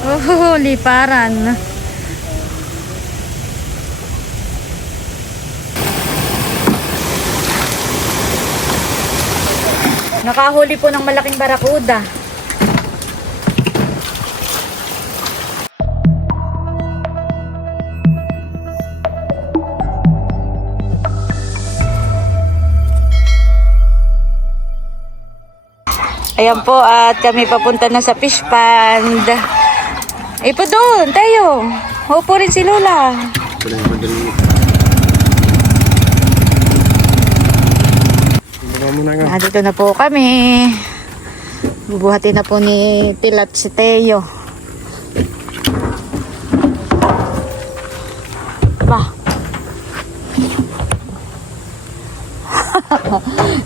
Oh, liparan. Nakahuli po ng malaking barakuda. Ayan po, at kami papunta na sa fish pond. Ipo doon, tayo. Upo rin si Lola. Dito na po kami. Bubuhatin na po ni Tilat si Teo. Ba.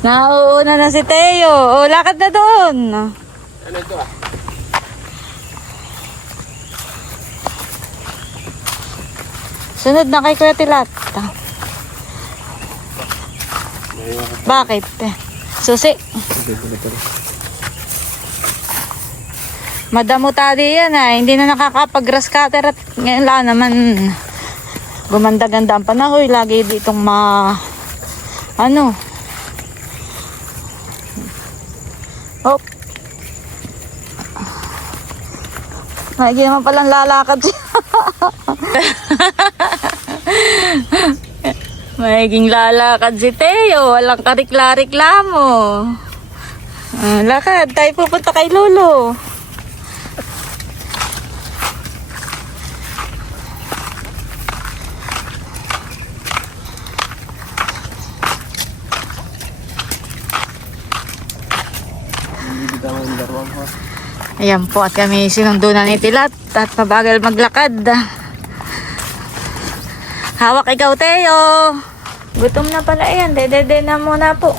Nauuna na si Teo. O, lakad na doon. Ano ito ah? Sunod na kay Kuya Tilat. Bakit? Susi. Madamo tadi yan ah. Hindi na nakakapag-grass cutter at ngayon lang naman gumanda-ganda ang panahon. Lagi ditong Oh. Lagi naman palang lalakad siya. Magiging lalakad si Teo. Walang karikla-reklamo. Lakad. Tayo pupunta kay Lolo. Ayan po, at kami sinundo na ni Tilat at mabagal maglakad. Hawak ikaw, Teo. Gutom na pala yan. Dede na muna po.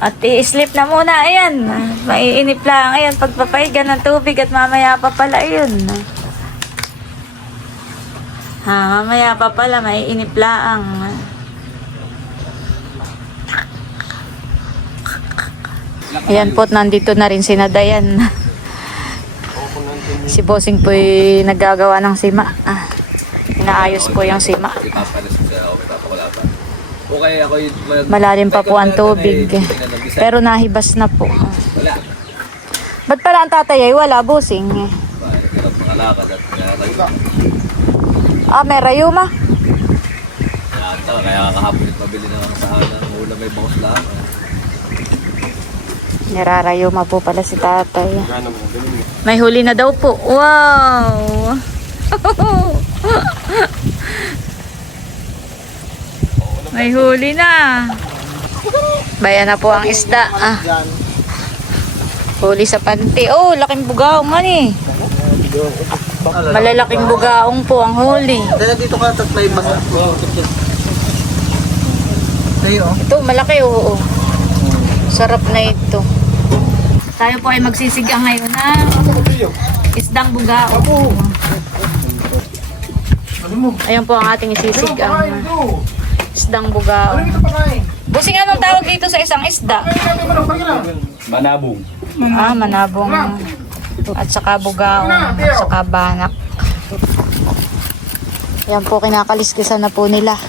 At i-sleep na muna. Ayan. Maiinip lang. Ayan, pagpapahiga ng tubig at mamaya pa pala yun. Mamaya pa pala. Maiinip lang. Ayan po, nandito na rin si Nadayan. Si Bossing po'y naggagawa ng sima. Inaayos po yung sima. Malalim pa po ang tubig. Pero nahibas na po. Ba't pala ang tatay ay wala, Bossing? May rayuma? Kaya kahapon mabili na lang sa ulam may bangos lang. Nirarayuma po pala si tatay. May huli na daw po. Wow! May huli na. Bayan na po ang isda. Huli sa panty. Oh, laking bugaong man eh. Malalaking bugaong po ang huli. Dahil dito ka at may basa. Ito, malaki oo. Sarap na ito. Tayo po ay magsisigang ngayon na isdang bugao. Ayan po ang ating isisigang isdang bugao. Busing, anong tawag dito sa isang isda? Manabong. Manabong. At saka bugao. At saka banak. Ayan po, kinakaliskisan na po nila.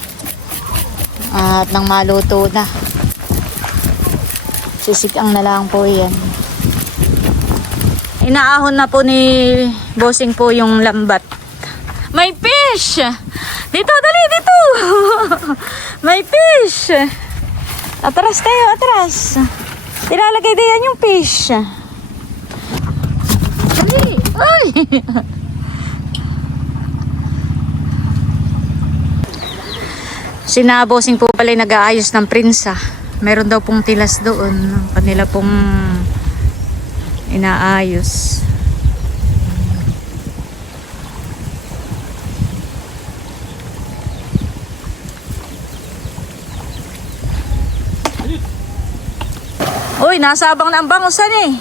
At nang maluto na. Sisigang na lang po yan. Inaahon na po ni Bossing po yung lambat. May fish! Dito, dali, dito! May fish! Atras tayo, atras. Ilalagay din yung fish. Dali! Ay! Sina Bossing po pala nag-aayos ng prinsa. Meron daw pong tilas doon. Kanila pong inaayos. Uy, nasabang na ang bangusan eh.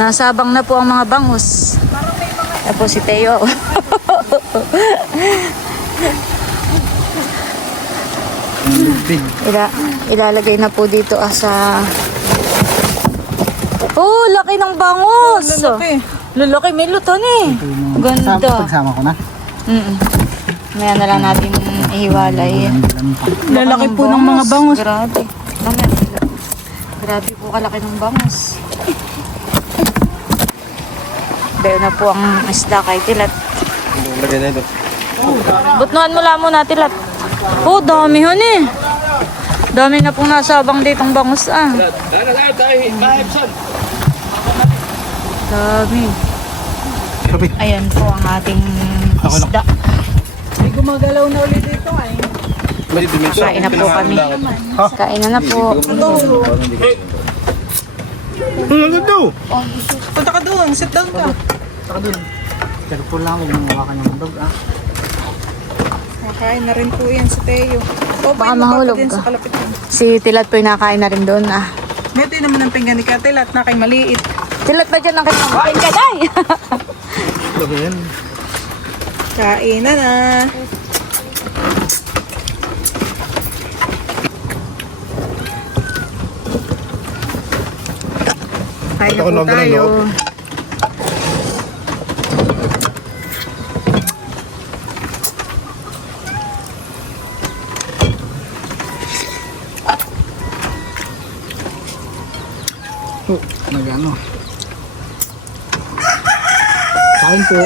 Nasabang na po ang mga bangus. Yan po si Teo. Ilalagay na po dito sa... Oh, laki ng bangus. Lalaki, may lutan eh. Ganda. Pagsama ko na. Maya na lang natin ihiwalay. Lalaki po ng mga bangus. Grabe. Grabe po kalaki ng bangus. Dahil na po ang isda kay Tilat. Lagay na ito. Butnuhan mo lang muna, Tilat. Oh, dami hon eh. Dami na pong nasabang ditong bangus ah. Dami. Ayan po ang ating isda. May gumagalaw na ulit dito ay. Kain na po kami. Kain na po. Punta ka doon, sit down ka. Careful lang, huwag mong hawakan yung dog ah. Kakain na rin po yan si Teo. Baka mahulog din ka. sa kalapitan. Si Tilat po yung nakain na rin doon ah. Meron naman ang pinggan ni Katil at na kay maliit. Tilat ba dyan ang kanyang kaday? Kain na na. Kain na po tayo. Nag-ano. Kain po.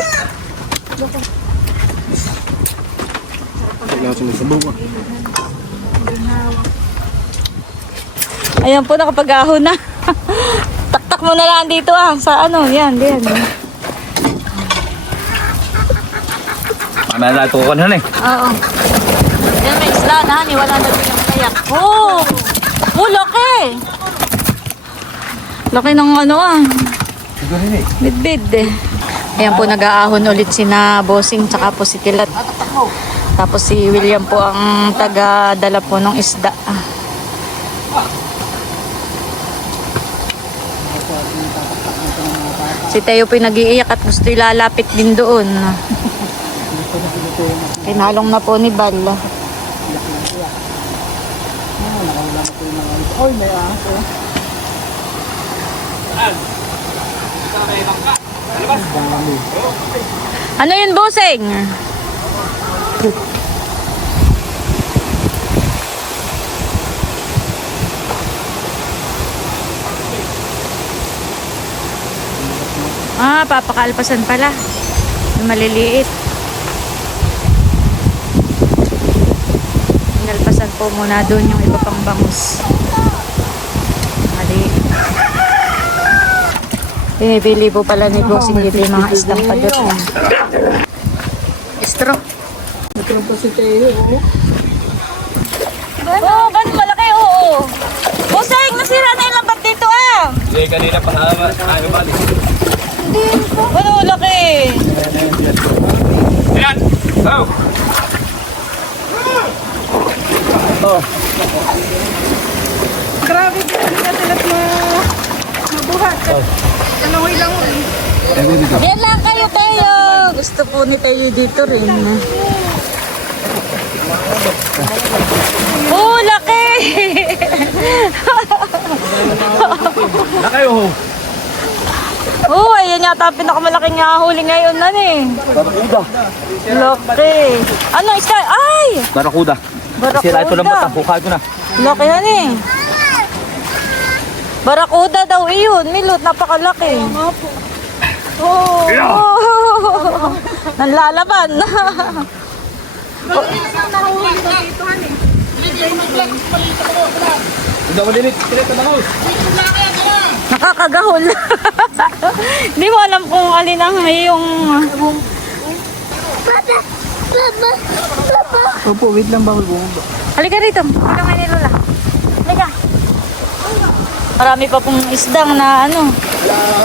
Wala sumusubok ah. Ayan po, nakapag-ahon na. Taktak mo na lang dito ah. Sa ano, yan, yan. Mamaya na tukukan na eh. Oo. Yan, may isla na, ni wala na bilang kayak. Oh! Oh, laki! Laki ng ano ah. Bid-bid eh. Ayan po, nag-aahon ulit si na Bossing, tsaka po si Tilat. Tapos si William po ang taga-dala po ng isda. Si Teo po yung nag-iiyak at gusto ilalapit din doon. Kinalong na po ni Bal. Oy, may aso. Ano yun, Bossing? Ah, papakalpasan pala. Yung maliliit. Inalpasan po muna doon yung iba pang bangus. Maliit. Pinipili po pala ni Bossing dito yung mga isdang padot. Istro. Nagkaroon po si Teo. Oo, ganun malaki, oo. Bossing, nasira na yung lambat dito ah. Hindi, kanina pa ano ba? Ano, laki. Ayan! Oh! Grabe ka Katil at mabuhat. Langoy lang eh. Yan lang kayo, Teo. Gusto po ni Teo dito rin. Oh, laki. Laki oh! Oh, ayan yata ang pinakamalaking huli ngayon na eh. Barakuda! Laki. Ano, isda? Ay! Barakuda! Barakuda. Sira ito lang batang, hukay ko na. Laki na eh. Barakuda daw iyon. Milot, napakalaki. Oh, oh. Nanlalaban. Hindi mo dilit, dilit na bangus! Nakakagahol. Hindi mo alam kung alin ang yung... Opo, wait lang ba? Bumaba. Halika rito. Halika nga ni Lola. Halika. Marami pa pong isdang na ano.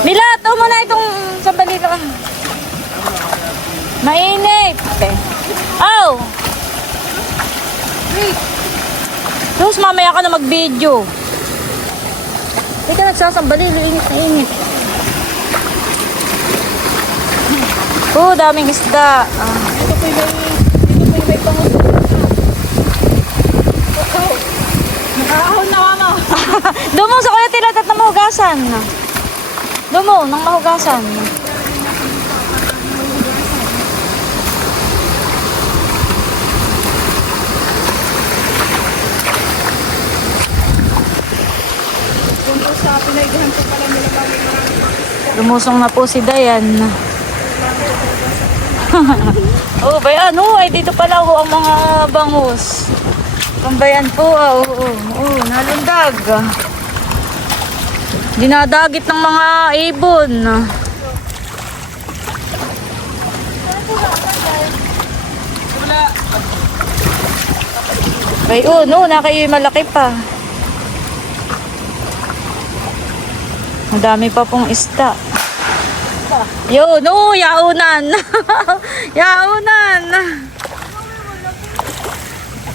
Nilato mo na itong sambali lang. Mainit. Oh! Tapos mamaya ka na mag-video. Hindi ka nagsasambali. Init na init. Oh, daming isda. Ito po yung may pangusto. Nakaahon na ano. Doon mo sa kuya Tilat at namuhugasan. Dumo, nang mahugasan. Kung po sa pinaigahan po pala nila kami marami. Lumusong na po si Dayan. Oh, bayan, oh, ay dito pala ho ang mga bangus. Pambayan po, nalundag. Dinadagit ng mga ibon. Ay, no, nakayo malaki pa. Madami pa pong isda. Yo, no, yaunan. Yaunan.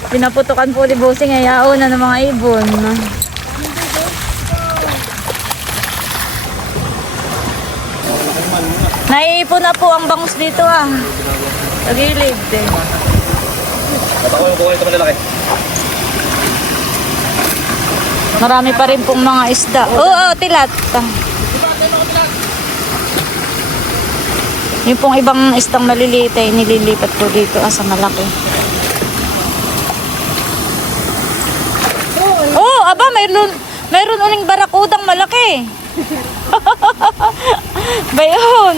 Pinaputukan po ni Bossing ay yaunan ng mga ibon. Naiipon na po ang bangus dito sa gilid. At ako yung kukuha ito malalaki. Marami pa rin pong mga isda. Oo, tilat. Yung pong ibang istang maliliit ay nililipat po dito sa malaki. Oh, aba, mayroon uling barakudang malaki. Bayon.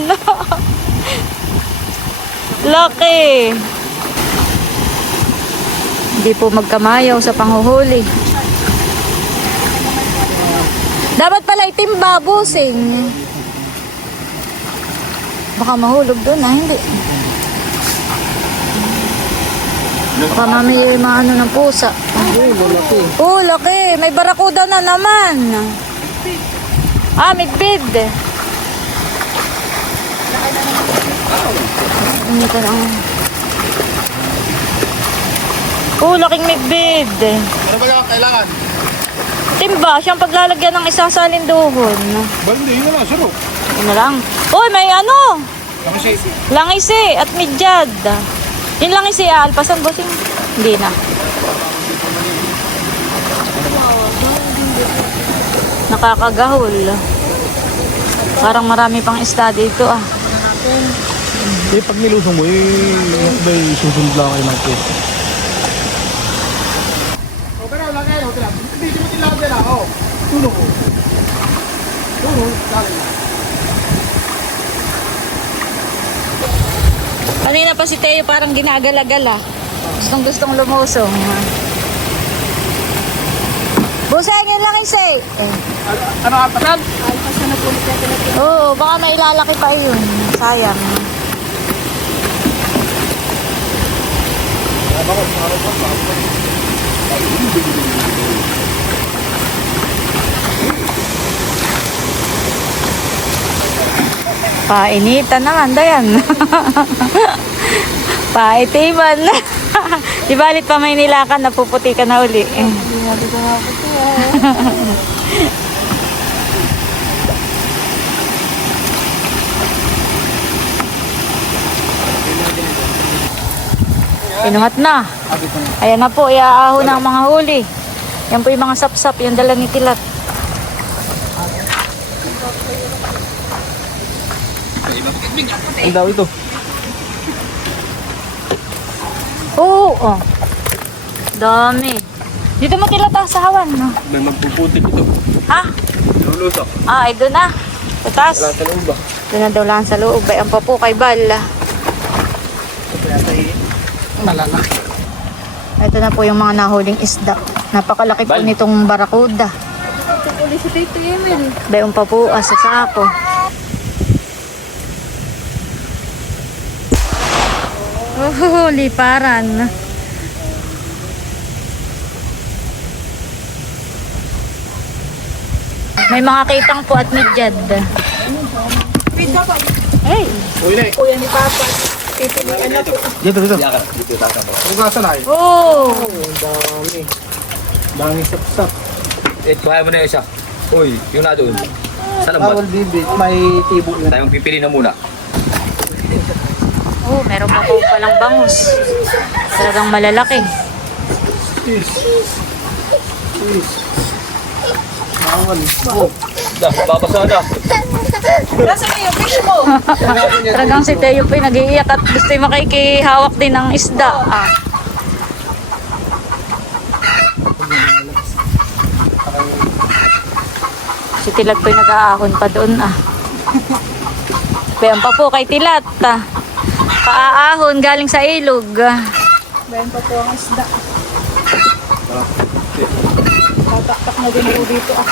Laki. Hindi po magkamayaw sa panghuhuli. Dapat pala itimba, Bossing. Baka mahulog doon, hindi. Baka mamaya yung maano ng pusa. Oh, laki. May barakuda na naman. May bid. Ano ka lang? Oh, laking may bid. Ano ba yung kailangan? Timba, siyang paglalagyan ng isang salinduhon. Bandi, yun na lang, suro. Yun na lang. Uy, may ano? Langisi at midyad. Yung langisi, alpasan, Bossing? Hindi na. Nakakagahol. Parang marami pang isda dito Pag nilusong mo, may susunod lang kayo ng po. Okay na, lagay. Hindi mo tinawag na. Tulong ko. Lagay na. Kanina pa si Teo parang ginagala-gala. Gustong lumusong. Busay yun lang isa Ano ka, pasan? Oo, baka may ilalaki pa yun. Sayang. Painitan naman, Dayan. Paitiman. Di balit pa may nilakan, napuputi ka na uli. Inuhat na. Ayan na po, iaahon na ang mga huli. Yan po yung mga sapsap, yung dala ni Tilat. Ang daw ito. Oo, dami. Dito mo Tilat sa hawan, no? May magpuputik ito. Ha? Lulusok. Ay, doon na. Sa taas. Wala sa loob ba? Doon na daw lang sa loob. Bayan pa po kay Bal. Ito na po yung mga nahuling isda. Napakalaki po nitong barakuda. Uli si Tito Emil. Bayan pa po sa sako. Oh, liparan. May mga kitang po at midyad. Pita pa. Hey! Uy na Kuya ni Papa. Pipilian na po. Dito. Dito tatang. Hugasan na eh. Oh! Ang dami. Dami sap-sap. Kaya mo na yung isa. Uy, yung na doon. Sa lambat. Bawal bibig. May tibo yun. Tayong pipili na muna. Oh, meron pa po palang bangus. Talagang malalaki. Bawal. Oh. Babasa na. Nasaan yung fish mo? Talagang si Teo po nag-iiyak at gusto yung makikihawak din ng isda. Ah. Si Tilat po nag-aahon pa doon ah. Bayan pa po kay Tilat. Ah. Paaahon galing sa ilog. Bayan pa po ang isda. Tataktak na din ako dito ah.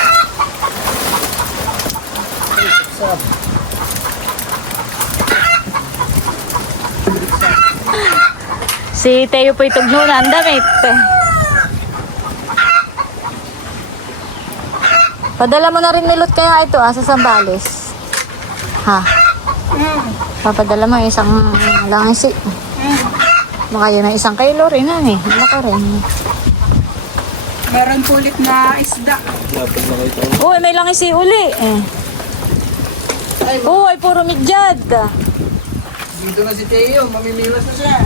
Si Teo po itugno na ang damit. Padala mo na rin nilot kaya ito sa Sambales. Ha? Papadala mo isang langisi. Baka yun ang 1 kilo rin eh. Malaki rin. Meron po ulit na isda. Uy, may langisi uli eh. Uy, puro midyad. Dito na si Teo, mamimiwas na siya.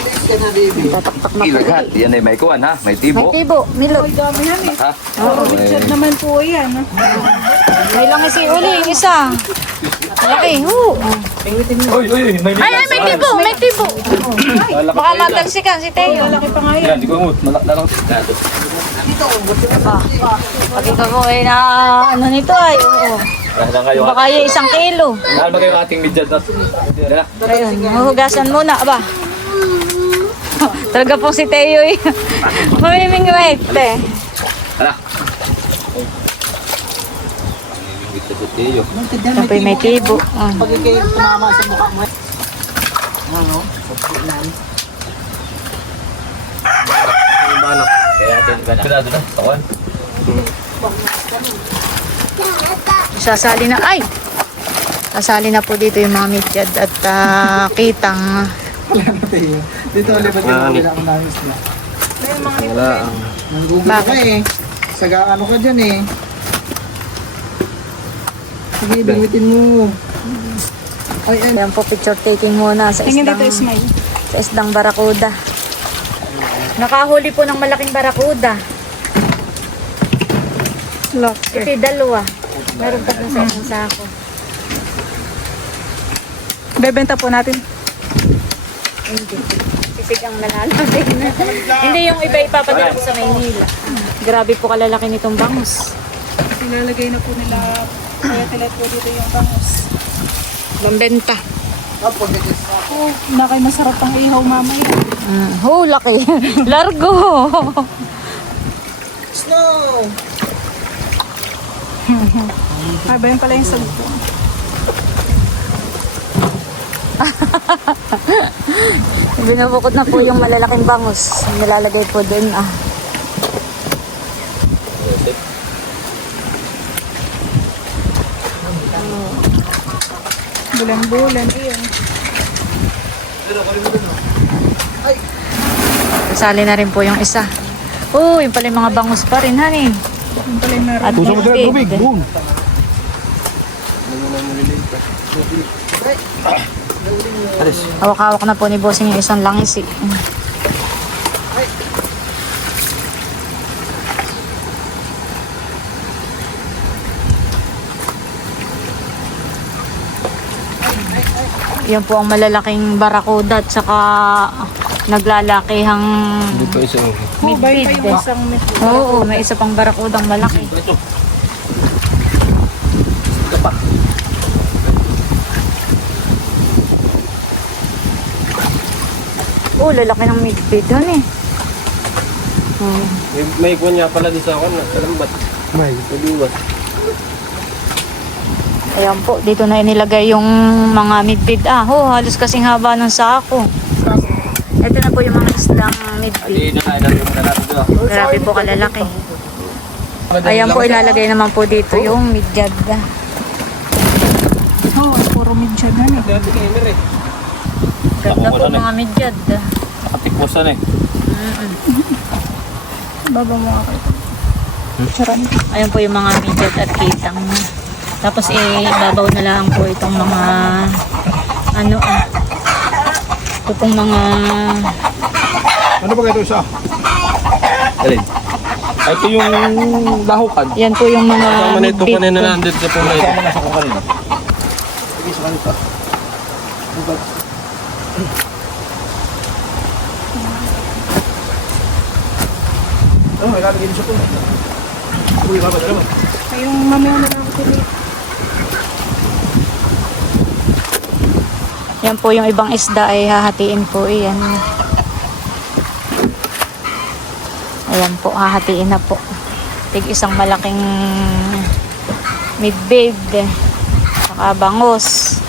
Bilis ka na, baby. Tataktak na Ilaghat, po. yan ay may kuwan ha, may May tibo. tibo, milot. Ay, dami yan eh. Ha? Puro Richard naman po yan. May langisi uli, yung isa. Malaki, Uy, may Ay, may tibo, may tibo. Baka matalsikan si Teo. Malaki pa nga yan. Yan, di ko umut, malalang. Pag ito po ay na ano nito ay, oo. Lang kayo ha. Baka yung 1 kilo. Mahal ba kayo ating midyad na? Yan na. Ayun, mahugasan muna ba? Talaga po si Teo eh. Mamimingwit eh. Hala. Ito si Teo. Ito po yung may tibo. Ah. Pag ikay tumama sa mukha mo. Ano? Kaya atin ba na? Sigurado na, takon. Sasali na, ay! Sasali na po dito yung mga midyad at kitang. Teo. Dito ulit ba yung mga akong nangis na? Wala. Nanggugulo ka eh. Sagaan ka dyan eh. Sige, bimitin mo. Ay, ay. Ayan po, picture taking muna sa Tingin isdang, dito, Ismail. sa isdang barakuda. Nakahuli po ng malaking barakuda. Locker. Ito 2. Meron pa sa isang sako. Bebenta po natin. Hindi. Sisig ang nalalaki na. Hindi yung iba ipapadala ko sa Maynila. Grabe po kalalaki nitong bangus. Ilalagay na po nila. Kaya tilat po dito yung bangus. Bambenta. Oh, nakay masarap ang ihaw mamaya. Laki. Largo. Snow! Ay, ba yun pala yung sagpo? Binubukod na po yung malalaking bangus. Nilalagay po dun Bulan-bulan, iyon. Sali na rin po yung isa. Yung pala yung mga bangus pa rin, honey. Yung pala yung meron. At tubig. Boom! Hawak-hawak na po ni Bossing yung isang langis. Yan po ang malalaking barakuda at saka naglalakihang Dito isa. Oh, ba yun pa midbid. yung isang metro? Oo, may isa pang barakudang malaki. Lalaki ng midbid, honey. May kuwan niya pala di sa akin, kalambat. May. Nabiwas. Ayan po, dito na inilagay yung mga midbid. Halos kasing haba ng sako. Ito na po yung mga isdang midbid. Dito na ilang yung natin doon. Grabe po kalalaki. Ayan po, ilalagay naman po dito yung midyad. Oh, puro midyan na eh. Ganda po mga midyad. Nakatipusan eh. Baba mo ako ito. Charan. Ayan po yung mga midyad at kitang. Tapos ibabaw na lang po itong mga ito pong mga Ano ba kayo isa? Alin? Ay, ito yung lahukan. Yan po yung mga Kasama nito big kanina po. nandito sa pumay. Kasama na sa kung kanina. Sige, sa kanito. Bubad. Oh, may lalagay din sa puno. Uy, babad naman. Yung mamaya na lang ako sila. Yan po yung ibang isda ay hahatiin po. Iyan. Ayan po, hahatiin na po. Tig isang malaking midbid. Saka bangus.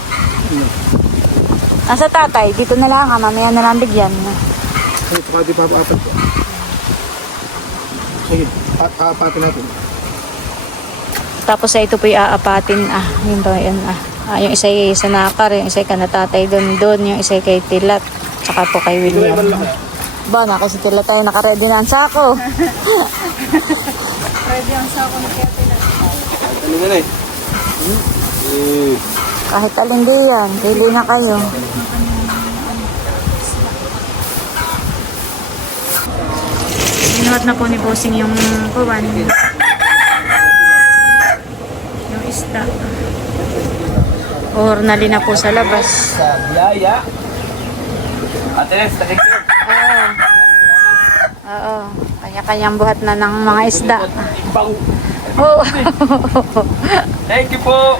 Nasa tatay, dito na lang ha. Mamaya na lang bigyan. Ay, saka di pa apat po. Sige, kaapatin natin. Tapos ay ito po aapatin. Yun ba yun yung isa ay sa nakar, yung isa ay kanatatay doon, yung isa ay kay Tilat. Tsaka po kay William. Ba, nako si Tilat tayo nakaredy na ang sako. Ready ang sako ni Kevin. Ano na eh? Kahit alin di yan, pili na kayo. Minuot na po ni Bossing yung kuwan. Yung isda. Ornali na po sa labas. Sa biyaya. Ate, thank you. Oo. Kanya-kanyang buhat na ng mga isda. Bang. Oo. Thank you po.